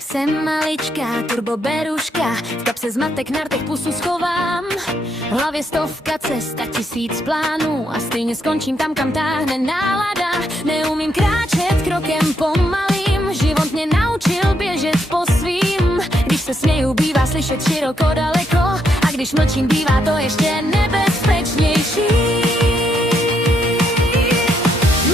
Jsem maličká, turboberuška, v kapse zmatek na rtech pusu schovám. V hlavě stovka cesta, 1000 plánů a stejně skončím tam, kam táhne nálada. Neumím kráčet krokem pomalým, život mě naučil běžet po svým. Když se směju, bývá slyšet široko daleko, a když mlčím, bývá to ještě nebezpečnější.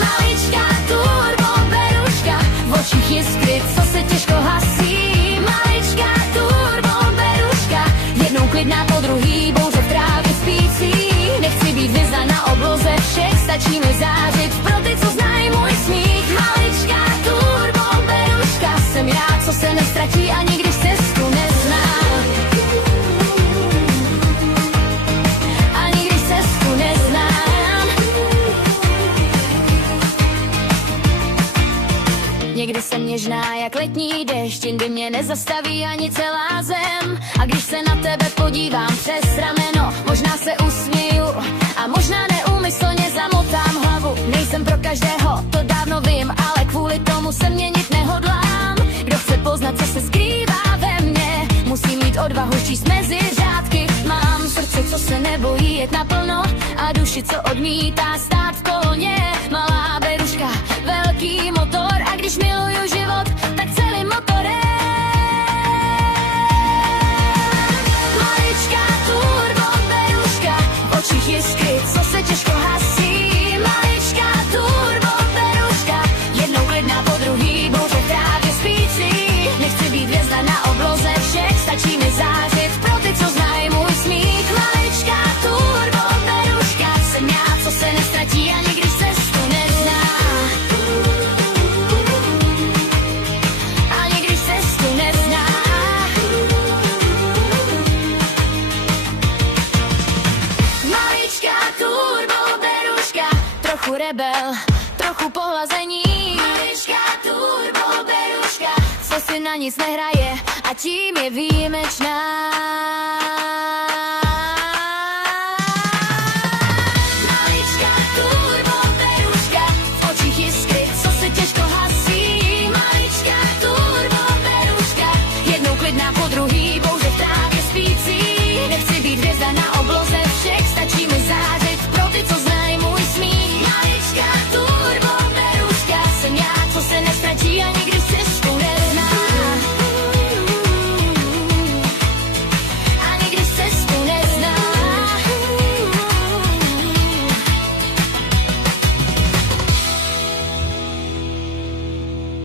Maličká turboberuška, v očích jiskry, co se těžko hasí. Maličká turboberuška, jednou klidná, po druhý bouře v trávě spící. Nechci být hvězda na obloze všech, stačí mi zářit pro ty, co znají můj smích. Maličká turboberuška, jsem já, co se nestratí ani když cestu nezná. Ani když cestu neznám. Někdy jsem něžná jak letní déšť, jindy mě nezastaví ani celá zem. A když se na tebe podívám přes rameno, možná se usměju a možná neúmyslně zamotám hlavu. Nejsem pro každého, to dávno vím, ale kvůli tomu se měnit nehodlám. Kdo chce poznat, co se skrývá ve mně, musí mít odvahu číst mezi řádky. Mám srdce, co se nebojí jet naplno, a duši, co odmítá stát v koloně. Malá beruška, velký motor, a když miluju život, tak celým motorem. Maličká turboberuška, v očích jiskry, co se těžko hasí. Maličká turboberuška, jednou klidná, po druhý bouře v trávě spící. Nechci být hvězda na obloze všech, stačí mi zářit pro ty, co znají můj smích. Maličká turboberuška, jsem já, co se nestratí ani když cestu nezná. Ani když cestu nezná. Maličká turboberuška, trochu rebel, trochu pohlazení. Maličká turboberuška, co si na nic nehraje a tím je výjimečná.